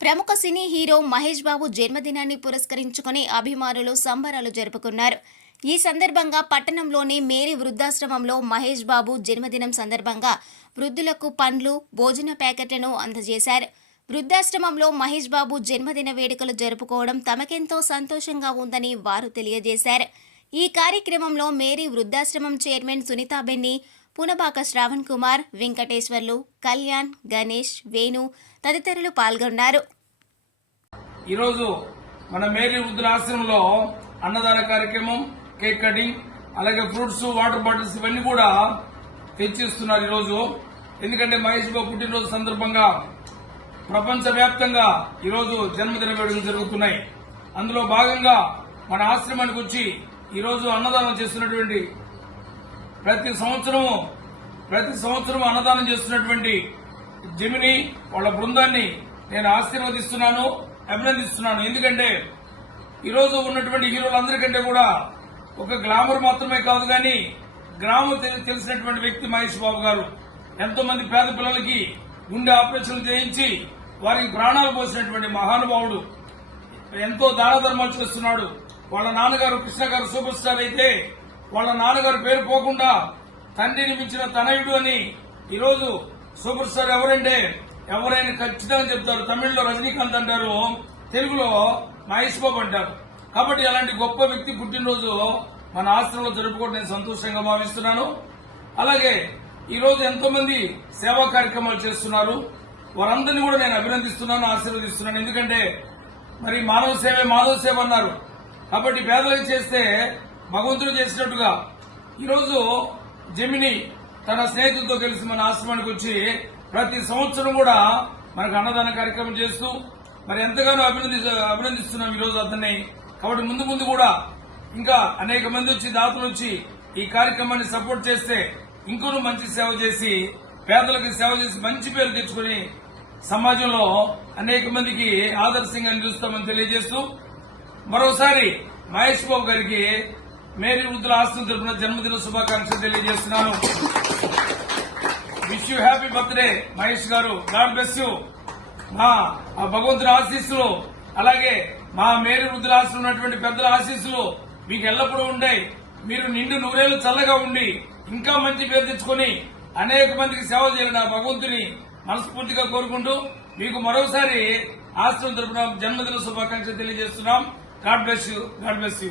ప్రముఖ cine hero Mahesh Babu జన్మదినాన్ని పురస్కరించుకుని అభిమానులు సంబరాలు జరుపుకున్నారు. ఈ సందర్భంగా పట్టణంలోని మేరీ వృద్ధాశ్రమంలో మహేష్ బాబు జన్మదినం సందర్భంగా వృద్ధులకు పండ్లు భోజన ప్యాకెట్లను అందజేశారు. వృద్ధాశ్రమంలో మహేష్ బాబు జన్మదిన వేడుకలు జరుపుకోవడం తమకెంతో సంతోషంగా ఉందని వారు తెలియజేశారు. ఈ కార్యక్రమంలో మేరీ వృద్ధాశ్రమం చైర్మన్ సునీతా బెన్ని పునబాక శ్రావణ్ కుమార్ వెంకటేశ్వర్లు కళ్యాణ్ గణేష్ వేణు తదితరులు పాల్గొన్నారు. ఈరోజు మన మేరీ వృద్ధుల ఆశ్రమంలో అన్నదాన కార్యక్రమం కేక్ కటింగ్ అలాగే ఫ్రూట్స్ వాటర్ బాటిల్స్ ఇవన్నీ కూడా తెచ్చిస్తున్నారు ఈరోజు. ఎందుకంటే మహేష్ బాబు పుట్టినరోజు సందర్భంగా ప్రపంచవ్యాప్తంగా ఈరోజు జన్మదిన వేడుకలు జరుగుతున్నాయి. అందులో భాగంగా మన ఆశ్రమానికి వచ్చి ఈరోజు అన్నదానం చేస్తున్నటువంటి ప్రతి సంవత్సరము ప్రతి సంవత్సరం అన్నదానం చేస్తున్నటువంటి జమిని వాళ్ళ బృందాన్ని నేను ఆశీర్వదిస్తున్నాను అభినందిస్తున్నాను. ఎందుకంటే ఈరోజు ఉన్నటువంటి హీరోలందరికంటే కూడా ఒక గ్లామర్ మాత్రమే కాదు కానీ గ్రామం తెలిసినటువంటి వ్యక్తి మహేష్ బాబు గారు. ఎంతో మంది పేద పిల్లలకి గుండె ఆపరేషన్లు చేయించి వారికి ప్రాణాలు పోసినటువంటి మహానుభావుడు. ఎంతో దాన ధర్మాలు చేస్తున్నాడు. వాళ్ళ నాన్నగారు కృష్ణ గారు సూపర్ స్టార్ అయితే వాళ్ళ నాన్నగారు పేరు పోకుండా తండ్రిని మించిన తనయుడు అని ఈరోజు సూపర్ స్టార్ ఎవరంటే ఎవరైనా ఖచ్చితంగా చెప్తారు. తమిళ్ళో రజనీకాంత్ అంటారు తెలుగులో మహేష్ బాబు అంటారు. కాబట్టి అలాంటి గొప్ప వ్యక్తి పుట్టినరోజు మన ఆశ్రమంలో జరుపుకోవడం నేను సంతోషంగా భావిస్తున్నాను. అలాగే ఈరోజు ఎంతో మంది సేవా కార్యక్రమాలు చేస్తున్నారు. వారందరినీ కూడా నేను అభినందిస్తున్నాను ఆశీర్వదిస్తున్నాను. ఎందుకంటే మరి మానవ సేవే మానవ సేవ అన్నారు. కాబట్టి పేదలకు చేస్తే భగవంతుడు చేసినట్టుగా. ఈరోజు జమిని తన స్నేహితులతో కలిసి మన ఆశ్రమానికి వచ్చి ప్రతి సంవత్సరం కూడా మనకు అన్నదాన కార్యక్రమం చేస్తూ మరి ఎంతగానో అభినంది అభినందిస్తున్నాం ఈరోజు అతన్ని. కాబట్టి ముందు ముందు కూడా ఇంకా అనేక మంది వచ్చి దాతలు వచ్చి ఈ కార్యక్రమాన్ని సపోర్ట్ చేస్తే ఇంకొను మంచి సేవ చేసి పేదలకు సేవ చేసి మంచి పేరు తెచ్చుకుని సమాజంలో అనేక మందికి ఆదర్శంగా నిలుస్తామని తెలియజేస్తూ మరోసారి మహేష్ బాబు గారికి మేరీ వృద్ధుల ఆస్తులు తరపున జన్మదిన శుభాకాంక్షలు తెలియజేస్తున్నాను. Wish you happy birthday Mahesh garu. God bless you మా భగవంతుని ఆశీస్సులు అలాగే మా మేరీ వృద్ధుల ఆస్తులు ఉన్నటువంటి పెద్దల ఆశీస్సులు మీకు ఎల్లప్పుడూ ఉంటాయి మీరు నిండు నూరేళ్ళు చల్లగా ఉండి ఇంకా మంచి పేరు తెచ్చుకొని అనేక మందికి సేవ చేయాలని ఆ భగవంతుని మనస్ఫూర్తిగా కోరుకుంటూ మీకు మరోసారి ఆస్తుల తరపున జన్మదిన శుభాకాంక్షలు తెలియజేస్తున్నాం. God bless you God bless you